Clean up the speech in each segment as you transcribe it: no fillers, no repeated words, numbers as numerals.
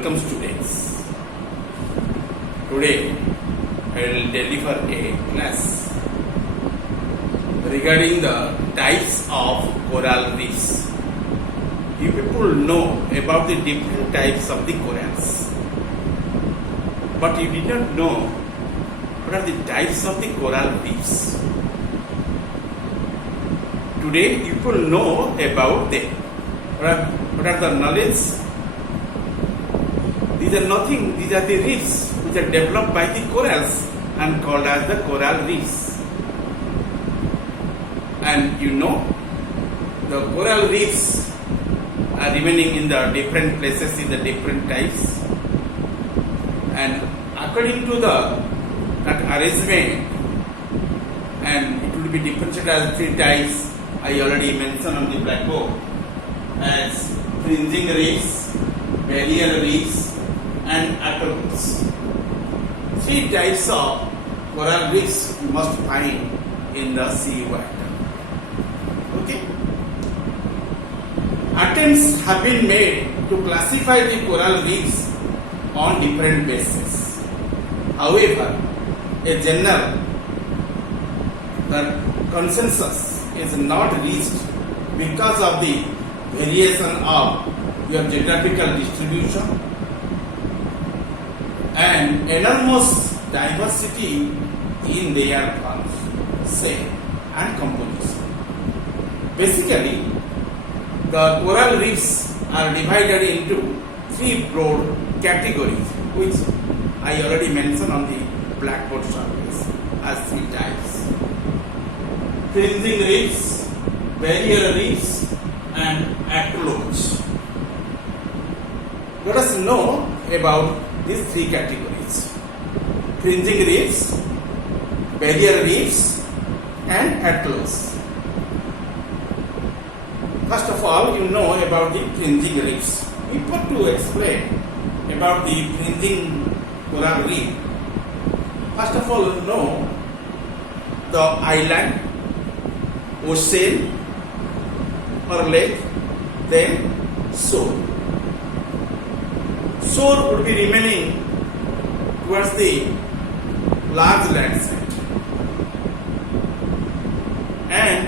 Welcome students. Today I will deliver a class regarding the types of coral reefs. You people know about the different types of the corals, but you did not know what are the types of the coral reefs. Today you people know about them. What are the knowledge? These are nothing, these are the reefs which are developed by the corals and called as the coral reefs. And you know, the coral reefs are remaining in the different places in the different types. And according to that arrangement, and it will be differentiated as three types. I already mentioned on the blackboard as fringing reefs, barrier reefs, and atolls. Three types of coral reefs you must find in the sea water. Okay? Attempts have been made to classify the coral reefs on different bases. However, a general consensus is not reached because of the variation of your geographical distribution and enormous diversity in their forms, shape and composition. Basically, the coral reefs are divided into three broad categories, which I already mentioned on the blackboard surface as three types: fringing reefs, barrier reefs, and atolls. Let us know about these three categories: fringing reefs, barrier reefs, and atolls. First of all, you know about the fringing reefs. Before to explain about the fringing coral reef, first of all, know the island, ocean or lake, then shore. Shore would be remaining towards the large land side, and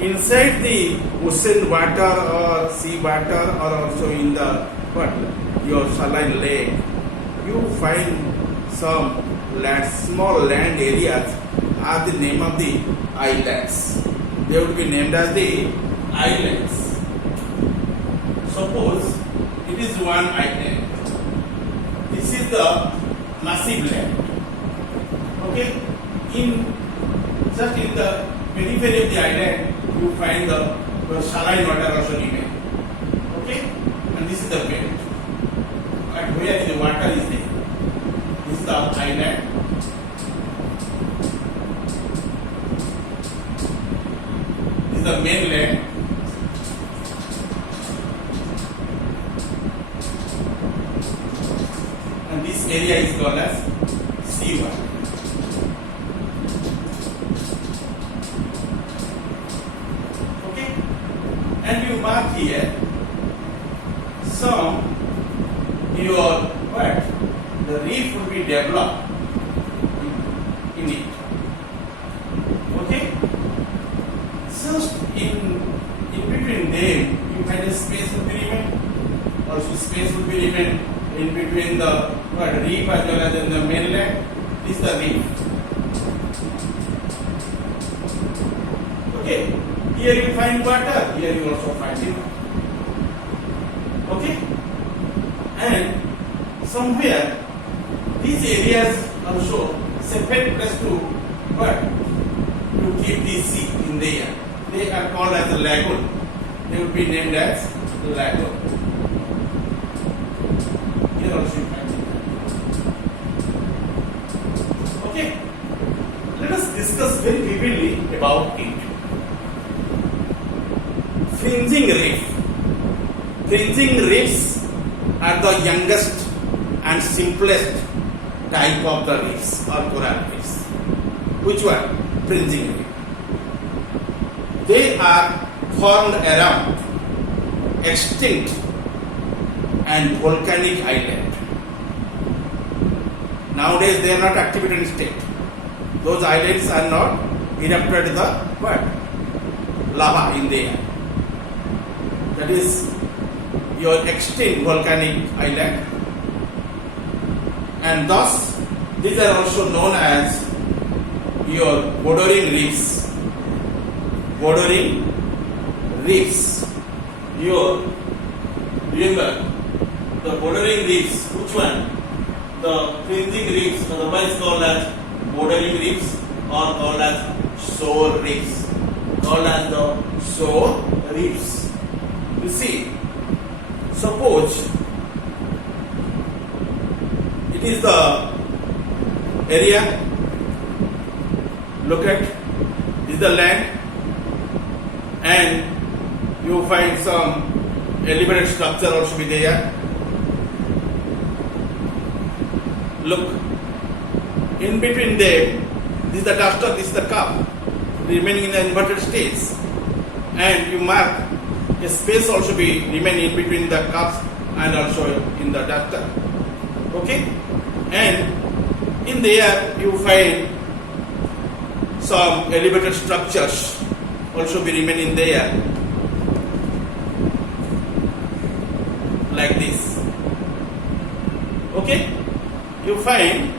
inside the ocean water or sea water, or also in the your saline lake, you find some small land areas are the name of the islands. They would be named as the islands. Suppose it is one island. This is the massive land. Okay? Just in the periphery of the island, you find the saline water also remain. Okay? And this is the bed. But where the water is there? This is the island. This is the mainland. And this area is called as seawater. Okay? And you mark here some your the reef will be developed in it. Okay? Just in between them, you find a space will be remain. Also space will be remain in between the reef as well as in the mainland. This is the reef. Okay? Here you find water, here you also find it. Okay? And somewhere these areas also separate place to keep the sea in there. They are called as a lagoon. They would be named as lagoon. Here also you find it. Okay? Let us discuss very vividly about it. Fringing reef. Fringing reefs are the youngest and simplest type of the reefs or coral reefs. Which one? Fringing reef. They are formed around extinct and volcanic island. Nowadays they are not activated in state. Those islands are not erupted the what? Lava in the air. That is your extinct volcanic island, and thus these are also known as your bordering reefs. Bordering reefs. Your remember the bordering reefs. Which one? The fringing reefs, otherwise called as bordering reefs, or called as shore reefs. Called as the shore reefs. You see, suppose it is the area. Look at is the land, and you find some elevated structure also be there. Look, in between them, this is the duster, this is the cup, remaining in the inverted states, and you mark a space also be remaining in between the cups and also in the duster. Okay, and in there you find some elevated structures also be remaining there, like this. Okay, you find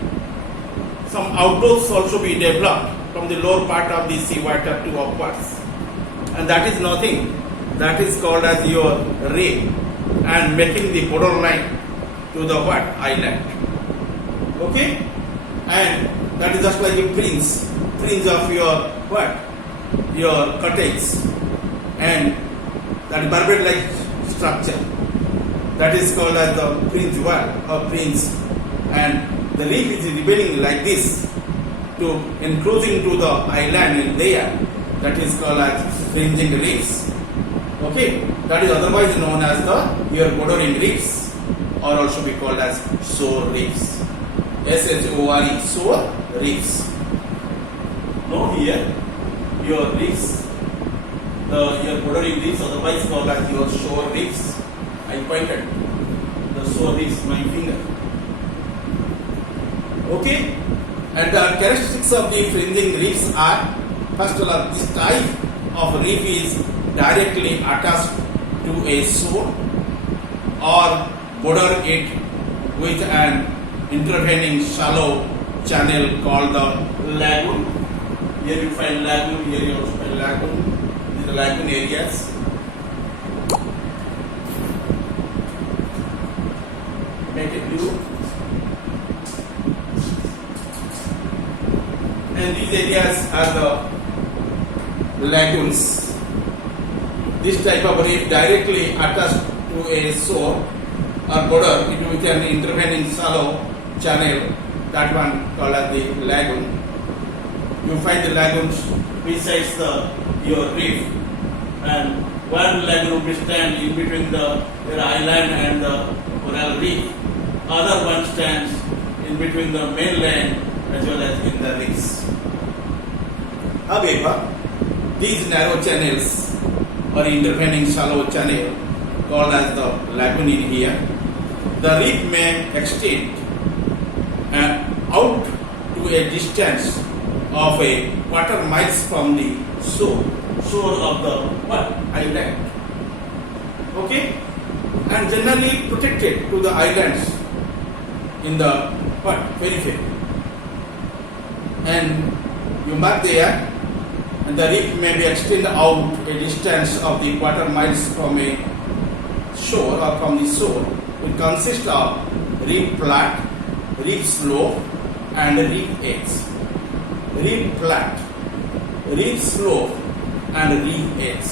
some outdoors also be developed from the lower part of the sea water to upwards, and that is nothing. That is called as your reef, and making the borderline to the what? Island. Okay, and that is just like a fringe of your what? Your cottage, and that barbed like structure, that is called as the fringe wall or fringe, and the reef is remaining like this to encroaching to the island in there, that is called as fringing reefs. Okay, that is otherwise known as the your bordering reefs, or also be called as shore reefs. S-H-O-R-E, shore reefs. Now here your reefs, your bordering reefs, otherwise called as your shore reefs. I pointed the shore reefs, my finger. Okay, and the characteristics of the fringing reefs are: first of all, this type of reef is directly attached to a shore or border it with an intervening shallow channel called the lagoon. Here you find lagoon, here you also find lagoon. These are lagoon areas. Make it blue. And these areas are the lagoons. This type of reef directly attached to a shore or border with an intervening shallow channel, that one called as the lagoon. You find the lagoons besides your reef, and one lagoon will stand in between your island and the coral reef. Other one stands in between the mainland as well as in the reefs. However, these narrow channels or intervening shallow channel called as the lagoon in here, the reef may extend out to a distance of a quarter miles from the shore of the what? Island. Okay, and generally protected to the islands in the what? Periphery. And you mark there, and the reef may be extended out a distance of the quarter miles from a shore or from the shore. It consists of reef flat, reef slope, and reef edge. Reef flat, reef slope, and reef edge.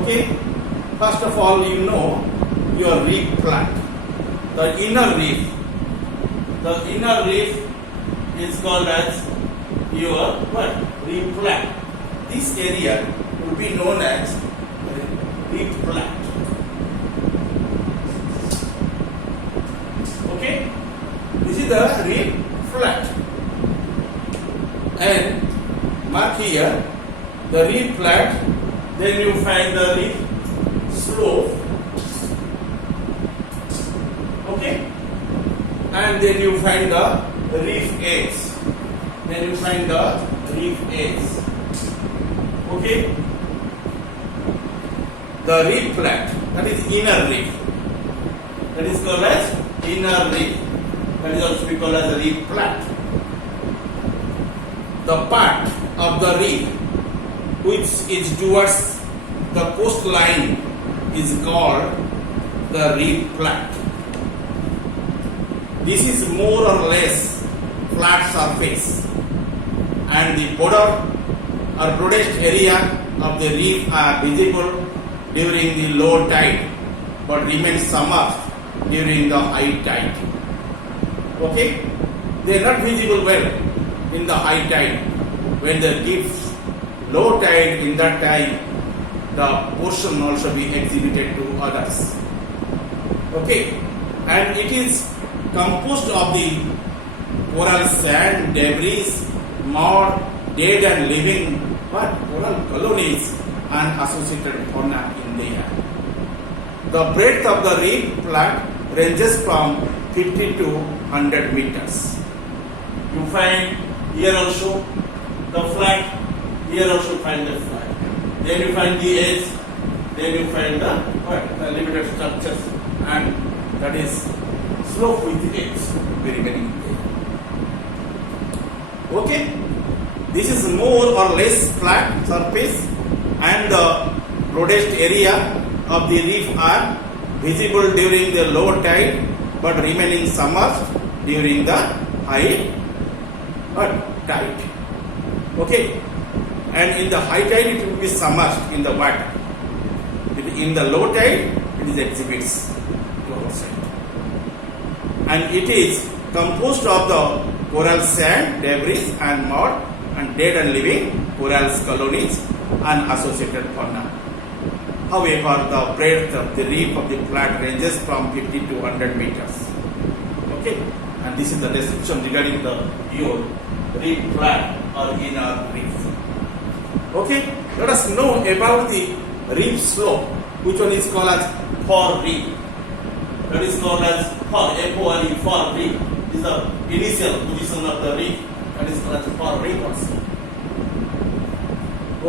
Okay, first of all, you know your reef flat. The inner reef is called as your what? Reef flat. This area will be known as reef flat. Okay, this is the reef flat, and mark here the reef flat. Then you find the reef slope, Okay, and then you find the reef edge. Then you find the reef edge. Okay, the reef flat, that is inner reef. That is called as inner reef. That is also called as a reef flat. The part of the reef which is towards the coastline is called the reef flat. This is more or less flat surface, and the border or broadest area of the reef are visible during the low tide but remain submerged during the high tide. Okay, they are not visible well in the high tide. When the gives low tide, in that time the portion also be exhibited to others. Okay, and it is composed of the coral sand, debris, mud, dead and living, but coral colonies and associated fauna in there. The breadth of the reef flat ranges from 50 to 100 meters. You find here also the flat, here also find the flat. Then you find the edge, then you find the limited structures, and that is slope with edge, very important. Okay, this is more or less flat surface, and the broadest area of the reef are visible during the low tide but remaining submerged during the high tide. Okay, and in the high tide it will be submerged in the water. In the low tide it is exhibits to outside, and it is composed of the coral sand, debris and mud, and dead and living corals colonies and associated fauna. However, the breadth of the reef of the flat ranges from 50 to 100 meters. Okay, and this is the description regarding the your reef flat or inner reef. Okay, let us know about the reef slope, which one is called as fore reef. That is called as fore, F-O-R-E, fore reef. This is the initial position of the reef. That is called as fore reef also.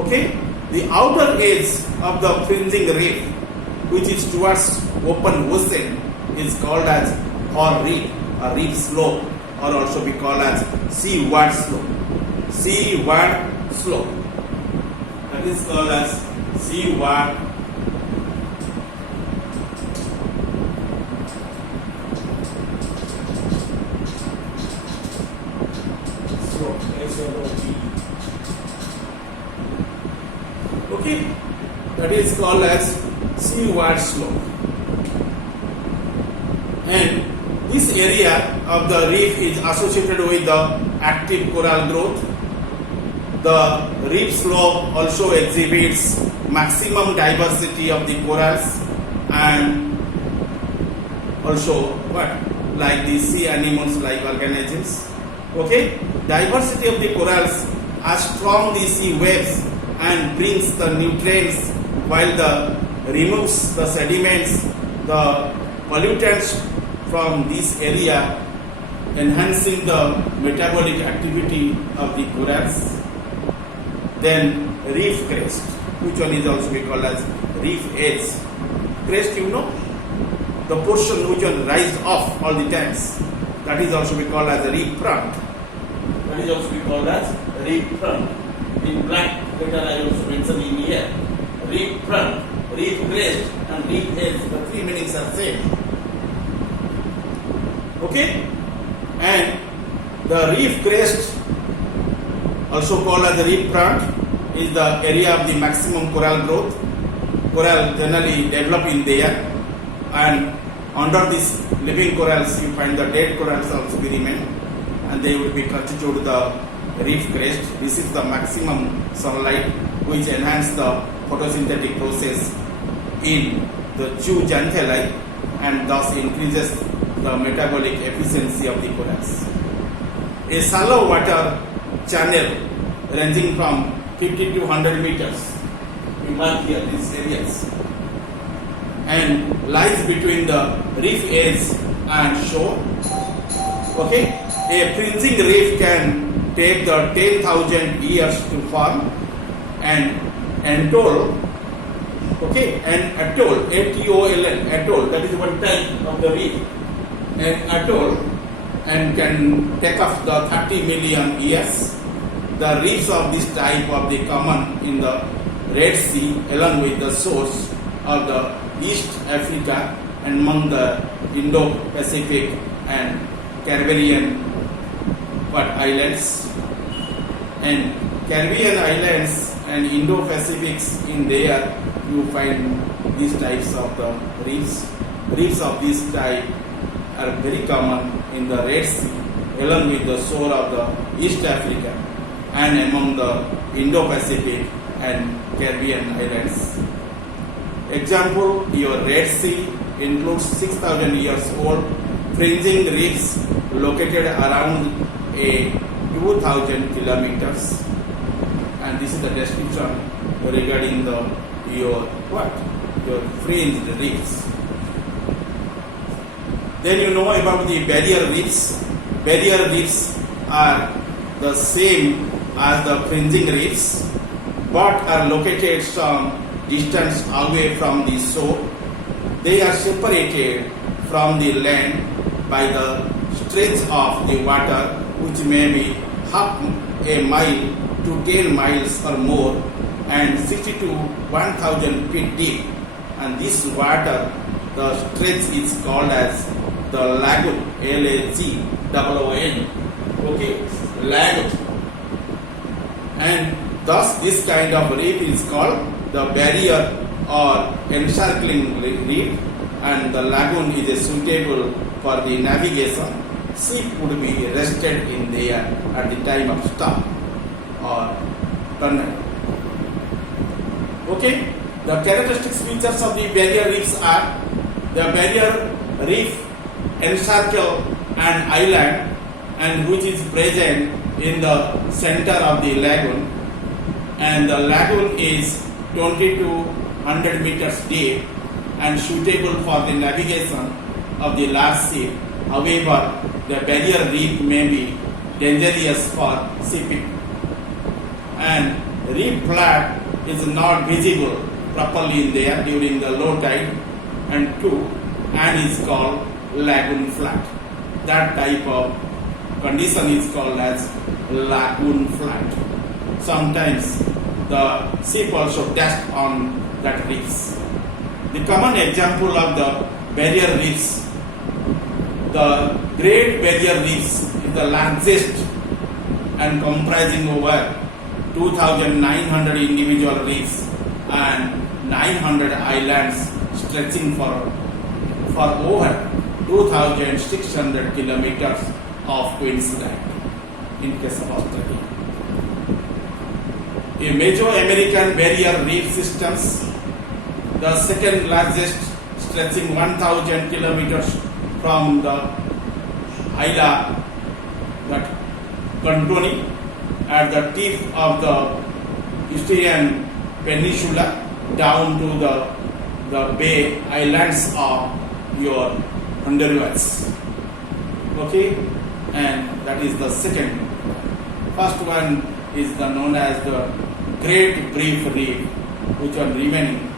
Okay, the outer edge of the fringing reef, which is towards open ocean, is called as fore reef or reef slope, or also be called as seaward slope. Seaward slope. That is called as seaward slope. Okay, that is called as seaward slope. And this area of the reef is associated with the active coral growth. The reef slope also exhibits maximum diversity of the corals, and also like the sea animals, like organisms. Okay, diversity of the corals has strong the sea waves and brings the nutrients, while the removes the sediments, the pollutants from this area, enhancing the metabolic activity of the corals. Then reef crest, which one is also called as reef edge. Crest, you know, the portion which one rise off all the times, that is also called as a reef front. That is also called as reef front. In black letter I also mentioned in here. Reef front, reef crest and reef edge, the three meanings are same. Okay, and the reef crest, also called as the reef front, is the area of the maximum coral growth. Coral generally develop in there, and under these living corals you find the dead corals also be remain, and they would be constituted the reef crest. This is the maximum sunlight which enhance the photosynthetic process in the zooxanthellae, and thus increases the metabolic efficiency of the corals. A shallow water channel ranging from 50 to 100 meters, we mark here these areas, and lies between the reef edge and shore. Okay, a fringing reef can take the 10,000 years to form. And atoll, okay, and atoll, A-T-O-L-L, atoll, that is one type of the reef. An atoll and can take up the 30 million years. The reefs of this type of the common in the Red Sea along with the source of the East Africa and among the Indo-Pacific and Caribbean islands. And Caribbean islands and Indo-Pacifics, in there you find these types of the reefs. Reefs of this type are very common in the Red Sea along with the shore of the East Africa and among the Indo-Pacific and Caribbean islands. Example, your Red Sea includes 6,000 years old fringing reefs located around a 2,000 kilometers. And this is the description regarding your fringed reefs. Then you know about the barrier reefs. Barrier reefs are the same as the fringing reefs, but are located some distance away from the shore. They are separated from the land by the stretch of the water, which may be half a mile to 10 miles or more and 60 to 1,000 feet deep. And this water, the stretch is called as the lagoon, L-A-G-O-O-N, okay, lagoon. And thus this kind of reef is called the barrier or encircling reef, and the lagoon is suitable for the navigation. Ship would be rested in there at the time of stop or turn. Okay, the characteristic features of the barrier reefs are the barrier reef encircle an island and which is present in the center of the lagoon, and the lagoon is 20 to 100 meters deep and suitable for the navigation of the large ship. However, the barrier reef may be dangerous for shipping, and reef flat is not visible properly in there during the low tide, and is called lagoon flat. That type of condition is called as lagoon flat. Sometimes the ship also dashed on that reefs. The common example of the barrier reefs, the Great Barrier Reefs is the largest and comprising over 2,900 individual reefs and 900 islands stretching for over 2,600 kilometers of Queensland in case of Australia. A Mesoamerican barrier reef systems, the second largest, stretching 1,000 kilometers from the isla that Cantoni at the tip of the Eastern Peninsula down to the Bay Islands of your Honduras. Okay, and that is the second. First one is known as the Great Barrier Reef, which are remaining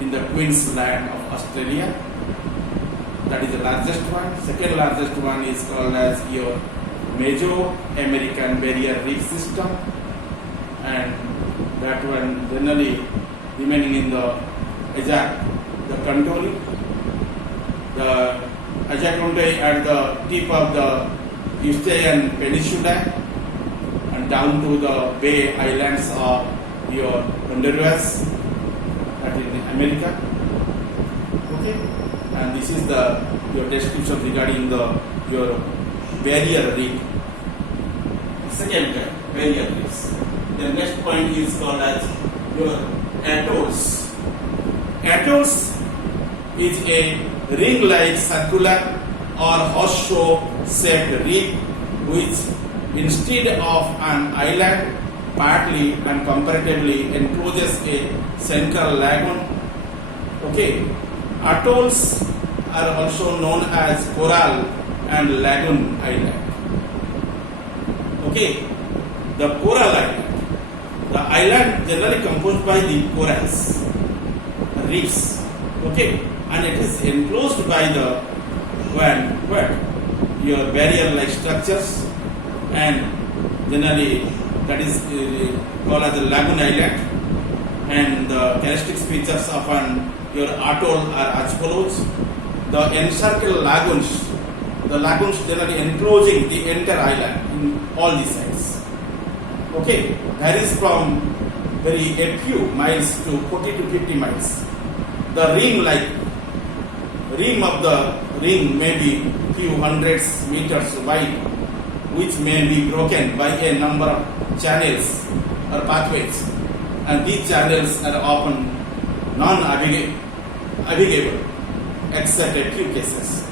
in the Queensland of Australia. That is the largest one. Second largest one is called as your Mesoamerican Barrier Reef System, and that one generally remaining in the Ajac, the Cantoni, the Ajaconte at the tip of the Eastern Peninsula and down to the Bay Islands of your Honduras, that is in America. Okay, and this is your description regarding your barrier reef. Second, barrier reefs. The next point is called as your atolls. Atolls is a ring-like circular or horseshoe-shaped reef which, instead of an island, partly and comparatively encloses a central lagoon. Okay, atolls are also known as coral and lagoon island. Okay, the coral island. The island generally composed by the corals, reefs. Okay, and it is enclosed by the what? Your barrier-like structures, and generally that is called as the lagoon island. And the characteristic features of your atoll are as follows. The encircled lagoons, the lagoons generally enclosing the entire island in all the sides. Okay, varies from very a few miles to 40 to 50 miles. The rim of the ring may be few hundreds meters wide, which may be broken by a number of channels or pathways, and these channels are often non-navigable except a few cases.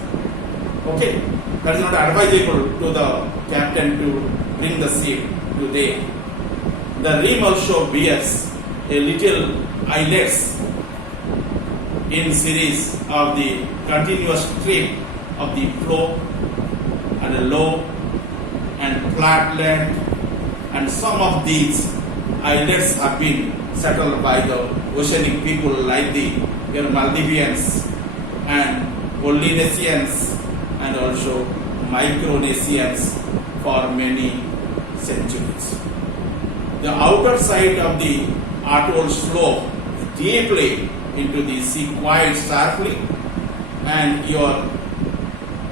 Okay, that is not advisable to the captain to bring the ship to there. The rim also bears a little islets in series of the continuous strip of the flow and the low and flat land, and some of these islets have been settled by the oceanic people like the Maldivians and Polynesians and also Micronesians for many centuries. The outer side of the atoll slope deeply into the sea quite sharply, and your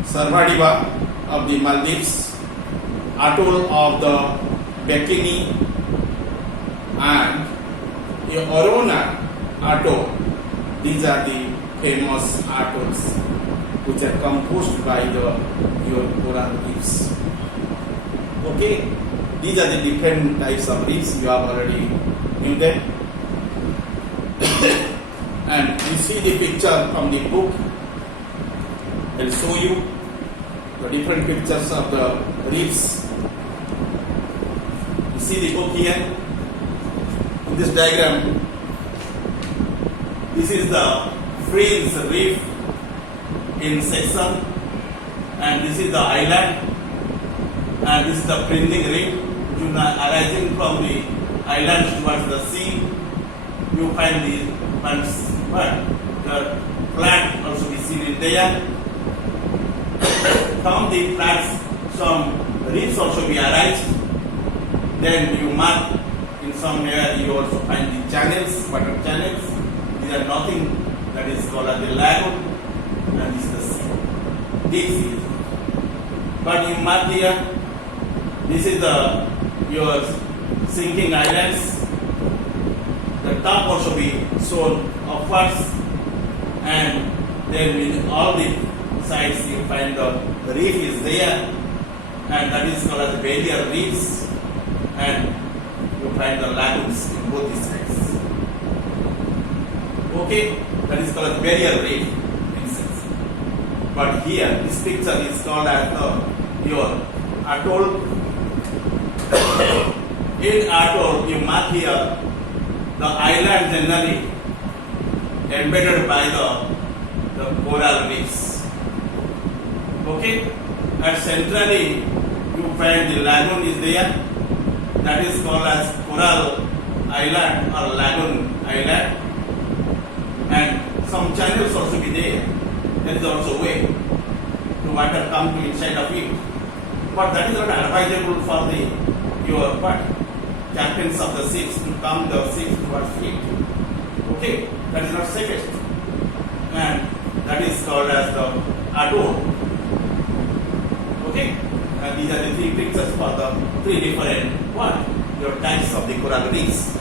Sarvadiva of the Maldives, atoll of the Bikini, and your Orona atoll. These are the famous atolls which are composed by your coral reefs. Okay, these are the different types of reefs. You have already knew them. And you see the picture from the book. I'll show you the different pictures of the reefs. You see the book here. In this diagram, this is the fringe reef in section, and this is the island, and this is the fringing reef arising from the islands towards the sea. You find the flat also be seen in there. From the flats, some reefs also be arise. Then you mark in somewhere, you also find the channels, water channels. These are nothing, that is called as the lagoon, and this is the sea, deep sea. But you mark here, this is your sinking islands. The top also be shown upwards, and then with all the sides you find the reef is there, and that is called as the barrier reefs, and you find the lagoons in both the sides. Okay, that is called as barrier reef in sense. But here, this picture is called as your atoll. In atoll, you mark here the island generally embedded by the coral reefs. Okay, and centrally you find the lagoon is there. That is called as coral island or lagoon island, and some channels also be there. There is also a way to water come to inside of it, but that is not advisable for your captains of the ships to come the ships towards it. Okay, that is not safest, and that is called as the atoll. Okay, and these are the three pictures for the three different your types of the coral reefs.